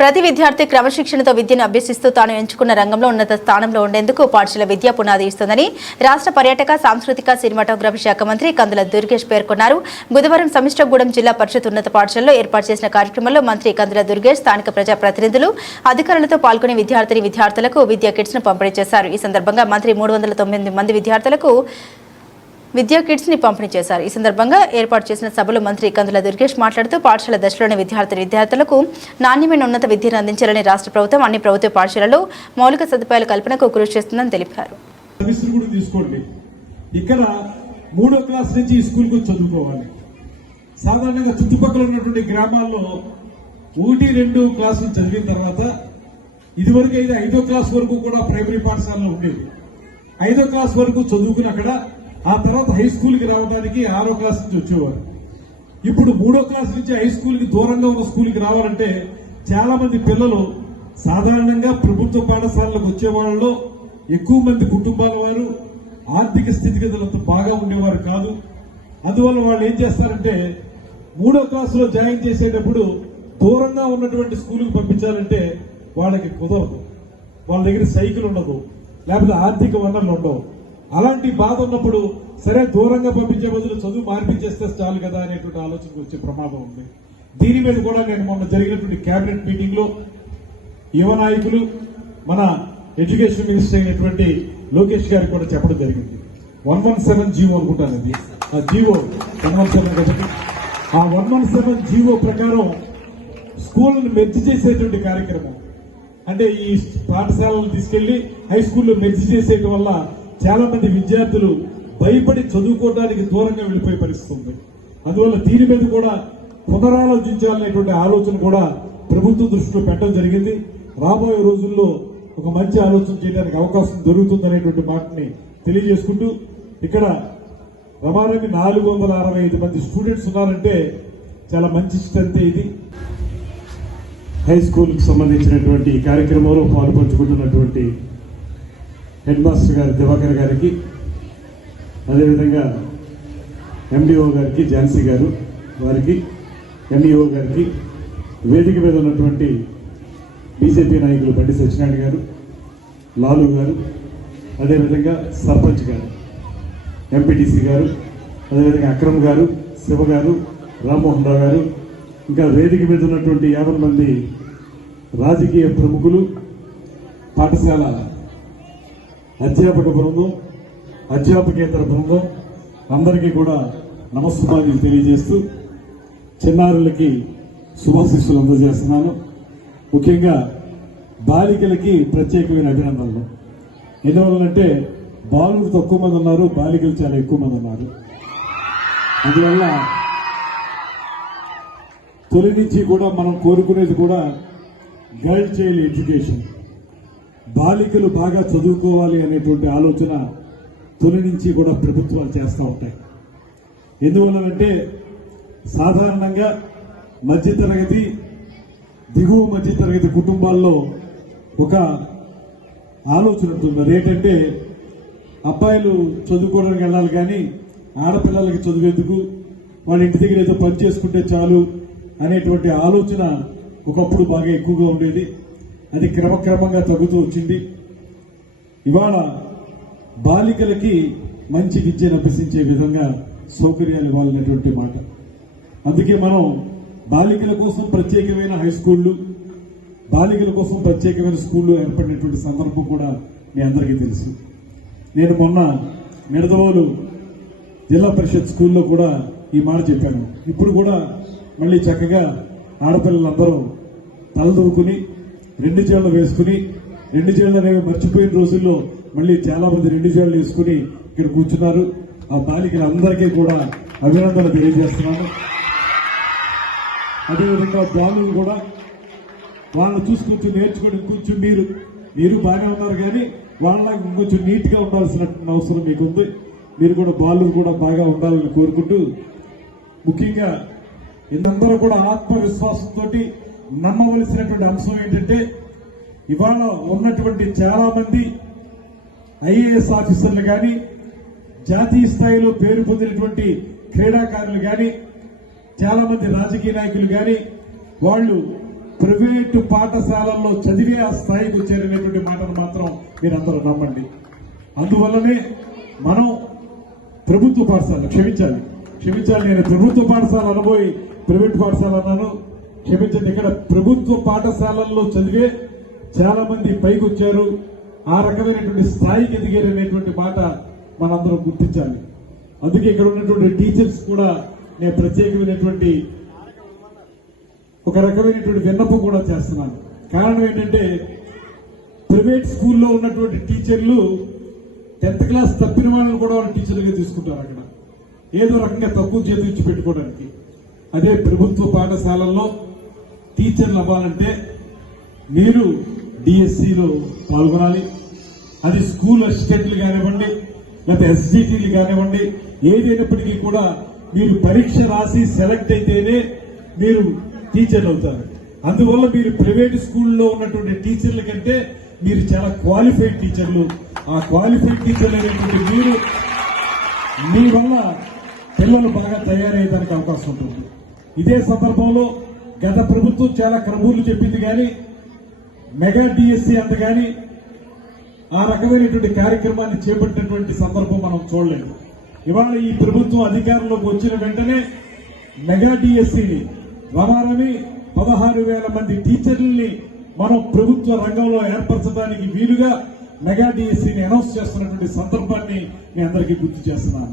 ప్రతి విద్యార్థి క్రమశిక్షణతో విద్యను అభ్యసిస్తూ తాను ఎంచుకున్న రంగంలో ఉన్నత స్థానంలో ఉండేందుకు పాఠశాల విద్య పునాది ఇస్తుందని రాష్ట్ర పర్యాటక సాంస్కృతిక సినిమాటోగ్రఫీ శాఖ మంత్రి కందుల దుర్గేష్ పేర్కొన్నారు. బుధవారం సమిష్టగూడెం జిల్లా పరిషత్ ఉన్నత పాఠశాలలో ఏర్పాటు చేసిన కార్యక్రమంలో మంత్రి కందుల దుర్గేష్ స్థానిక ప్రజాప్రతినిధులు అధికారులతో పాల్గొని విద్యార్థిని విద్యార్థులకు విద్యా కిట్స్ను పంపిణీ చేశారు. ఈ సందర్భంగా మంత్రి మూడు వందల తొమ్మిది మంది విద్యార్థులకు విద్యా కిట్స్ని పంపిణీ చేశారు. ఈ సందర్భంగా ఏర్పాటు చేసిన సభలో మంత్రి కందుల దుర్గేష్ మాట్లాడుతూ పాఠశాల దశలోని విద్యార్థి విద్యార్థులకు నాణ్యమైన ఉన్నత విద్యను అందించాలని రాష్ట్ర ప్రభుత్వం అన్ని ప్రభుత్వ పాఠశాలలో మౌలిక సదుపాయాల కల్పనకు కృషి చేస్తుందని తెలిపారు. ఇక్కడ మూడో క్లాస్ నుంచి ఈ స్కూల్కి చదువుకోవాలి. సాధారణంగా చుట్టుపక్కల ఉన్నటువంటి గ్రామాల్లో ఒకటి రెండు క్లాసులు చదివిన తర్వాత ఇదివరకు అయితే ఐదో క్లాస్ వరకు కూడా ప్రైమరీ పాఠశాలలో ఉండేది ఐదో క్లాస్ వరకు చదువుకుని అక్కడ ఆ తర్వాత హై స్కూల్కి రావడానికి ఆరో క్లాస్ నుంచి వచ్చేవారు. ఇప్పుడు మూడో క్లాస్ నుంచి హై స్కూల్కి దూరంగా ఉన్న స్కూల్కి రావాలంటే చాలా మంది పిల్లలు సాధారణంగా ప్రభుత్వ పాఠశాలకు వచ్చే వాళ్ళలో ఎక్కువ మంది కుటుంబాల వారు ఆర్థిక స్థితిగతులు అంత బాగా ఉండేవారు కాదు. అందువల్ల వాళ్ళు ఏం చేస్తారంటే మూడో క్లాసులో జాయిన్ చేసేటప్పుడు దూరంగా ఉన్నటువంటి స్కూల్కి పంపించాలంటే వాళ్ళకి కుదరదు. వాళ్ళ దగ్గర సైకిల్ ఉండదు. లేకపోతే ఆర్థిక వనరులు ఉండవు. అలాంటి బాధ ఉన్నప్పుడు సరే దూరంగా పంపించే బదులు చదువు మార్పించేస్తే చాలు కదా అనేటువంటి ఆలోచనకు వచ్చే ప్రమాదం ఉంది. దీని మీద కూడా నేను మొన్న జరిగినటువంటి కేబినెట్ మీటింగ్లో యువ నాయకులు మన ఎడ్యుకేషన్ మినిస్టర్ అయినటువంటి లోకేష్ గారికి కూడా చెప్పడం జరిగింది. వన్ వన్ సెవెన్ జీవో అనుకుంటాను అది ఆ జీవో వన్ వన్ సెవెన్ కదండి ఆ వన్ వన్ సెవెన్ జీవో ప్రకారం స్కూల్ని మెర్జి చేసేటువంటి కార్యక్రమం. అంటే ఈ పాఠశాలను తీసుకెళ్ళి హై స్కూల్లో మెర్జి చేసేయడం వల్ల చాలా మంది విద్యార్థులు భయపడి చదువుకోవడానికి దూరంగా వెళ్ళిపోయే పరిస్థితి ఉంది. అందువల్ల దీని మీద కూడా పునరాలోచించాలనేటువంటి ఆలోచన కూడా ప్రభుత్వం దృష్టిలో పెట్టడం జరిగింది. రాబోయే రోజుల్లో ఒక మంచి ఆలోచన చేయడానికి అవకాశం దొరుకుతుందనేటువంటి మాటని తెలియజేసుకుంటూ ఇక్కడ రమారమి నాలుగు వందల అరవై ఐదు మంది స్టూడెంట్స్ ఉన్నారంటే చాలా మంచి స్ట్రెంత్ ఇది. హై స్కూల్కి సంబంధించినటువంటి కార్యక్రమంలో పాల్పంచుకుంటున్నటువంటి హెడ్ మాస్టర్ గారు దివాకర్ గారికి అదేవిధంగా ఎండిఓ గారికి ఝాన్సీ గారు వారికి ఎంఈఓ గారికి వేదిక మీద ఉన్నటువంటి బీజేపీ నాయకులు బండి సత్యనారాయణ గారు లాలు గారు అదేవిధంగా సర్పంచ్ గారు ఎంపీటీసీ గారు అదేవిధంగా అక్రమ్ గారు శివ గారు రామ్మోహన్ రావు గారు ఇంకా వేదిక మీద ఉన్నటువంటి యాభై మంది రాజకీయ ప్రముఖులు పాఠశాల అధ్యాపక బృందం అధ్యాపకేతర బృందం అందరికీ కూడా నమస్కారాలు తెలియజేస్తూ చిన్నారులకి శుభాశిస్సులు అందజేస్తున్నాను. ముఖ్యంగా బాలికలకి ప్రత్యేకమైన అభినందనలు. ఎందువల్లంటే బాలులు తక్కువ మంది ఉన్నారు బాలికలు చాలా ఎక్కువ మంది ఉన్నారు. అందువల్ల తొలి నుంచి కూడా మనం కోరుకునేది కూడా గర్ల్ చైల్డ్ ఎడ్యుకేషన్. బాలికలు బాగా చదువుకోవాలి అనేటువంటి ఆలోచన తొలి నుంచి కూడా ప్రభుత్వాలు చేస్తూ ఉంటాయి. ఎందువలనంటే సాధారణంగా మధ్యతరగతి దిగువ మధ్యతరగతి కుటుంబాల్లో ఒక ఆలోచన ఉంటుంది. అదేంటంటే అబ్బాయిలు చదువుకోవడానికి వెళ్ళాలి కానీ ఆడపిల్లలకి చదివేందుకు వాళ్ళ ఇంటి దగ్గర ఏదో పని చేసుకుంటే చాలు అనేటువంటి ఆలోచన ఒకప్పుడు బాగా ఎక్కువగా ఉండేది. అది క్రమక్రమంగా తగ్గుతూ వచ్చింది. ఇవాళ బాలికలకి మంచి విద్యను అభ్యసించే విధంగా సౌకర్యాలు ఇవ్వాలనేటువంటి మాట. అందుకే మనం బాలికల కోసం ప్రత్యేకమైన హై స్కూళ్ళు బాలికల కోసం ప్రత్యేకమైన స్కూళ్ళు ఏర్పడినటువంటి సందర్భం కూడా మీ అందరికీ తెలుసు. నేను మొన్న నిడదవోలు జిల్లా పరిషత్ స్కూల్లో కూడా ఈ మాట చెప్పాను. ఇప్పుడు కూడా మళ్ళీ చక్కగా ఆడపిల్లలందరూ తలదూకుని రెండు చేళ్ళు వేసుకుని రెండు చేళ్ళు అనేవి మర్చిపోయిన రోజుల్లో మళ్ళీ చాలా మంది రెండు చేళ్ళు వేసుకుని ఇక్కడ కూర్చున్నారు. ఆ బాలికలందరికీ కూడా అభినందనలు తెలియజేస్తున్నాను. అదేవిధంగా బాలులు కూడా వాళ్ళని చూసి కొంచెం మీరు మీరు బాగానే ఉన్నారు కానీ వాళ్ళకి కొంచెం నీట్గా ఉండాల్సిన అవసరం మీకు ఉంది మీరు కూడా బాలు కూడా బాగా ఉండాలని కోరుకుంటూ ముఖ్యంగా ఇందందరూ కూడా ఆత్మవిశ్వాసంతో నమ్మవలసినటువంటి అంశం ఏంటంటే ఇవాళ ఉన్నటువంటి చాలా మంది ఐఏఎస్ ఆఫీసర్లు కానీ జాతీయ స్థాయిలో పేరు పొందినటువంటి క్రీడాకారులు కానీ చాలా మంది రాజకీయ నాయకులు కానీ వాళ్ళు ప్రైవేటు పాఠశాలల్లో చదివే ఆ స్థాయికి వచ్చారనేటువంటి మాటను మాత్రం మీరందరూ నమ్మండి. అందువల్లనే మనం ప్రభుత్వ పాఠశాల క్షమించాలి. క్షమించాలి నేను ప్రభుత్వ పాఠశాల అనబోయి ప్రైవేట్ పాఠశాల అన్నాను. క్షమించండి ఇక్కడ ప్రభుత్వ పాఠశాలల్లో చదివే చాలా మంది పైకి వచ్చారు ఆ రకమైనటువంటి స్థాయికి ఎదిగారనేటువంటి మాట మనందరం గుర్తించాలి. అందుకే ఇక్కడ ఉన్నటువంటి టీచర్స్ కూడా నేను ప్రత్యేకమైనటువంటి ఒక రకమైనటువంటి విన్నపం కూడా చేస్తున్నాను. కారణం ఏంటంటే ప్రైవేట్ స్కూల్లో ఉన్నటువంటి టీచర్లు టెన్త్ క్లాస్ తప్పిన వాళ్ళని కూడా వాళ్ళు టీచర్లుగా తీసుకుంటారు అక్కడ. ఏదో రకంగా తక్కువ చేతి పెట్టుకోవడానికి. అదే ప్రభుత్వ పాఠశాలల్లో టీచర్లు అవ్వాలంటే మీరు డిఎస్సిలో పాల్గొనాలి. అది స్కూల్ అసిస్టెంట్లు కానివ్వండి లేకపోతే ఎస్జిటీలు కానివ్వండి ఏదైనప్పటికీ కూడా మీరు పరీక్ష రాసి సెలెక్ట్ అయితేనే మీరు టీచర్లు అవుతారు. అందువల్ల మీరు ప్రైవేట్ స్కూల్లో ఉన్నటువంటి టీచర్ల కంటే మీరు చాలా క్వాలిఫైడ్ టీచర్లు. ఆ క్వాలిఫైడ్ టీచర్లు అనేటువంటి మీరు మీ వల్ల పిల్లలు బాగా తయారయ్యేదానికి అవకాశం ఉంటుంది. ఇదే సందర్భంలో గత ప్రభుత్వం చాలా క్రమూలు చెప్పింది కానీ మెగా డిఎస్సీ అంత కానీ ఆ రకమైనటువంటి కార్యక్రమాన్ని చేపట్టినటువంటి సందర్భం మనం చూడలేదు. ఇవాళ ఈ ప్రభుత్వం అధికారంలోకి వచ్చిన వెంటనే మెగా డిఎస్సీని రమారమి పదహారు వేల మంది టీచర్లని మనం ప్రభుత్వ రంగంలో ఏర్పరచడానికి వీలుగా మెగా డిఎస్సీని అనౌన్స్ చేస్తున్నటువంటి సందర్భాన్ని మీ అందరికీ గుర్తు చేస్తున్నాను.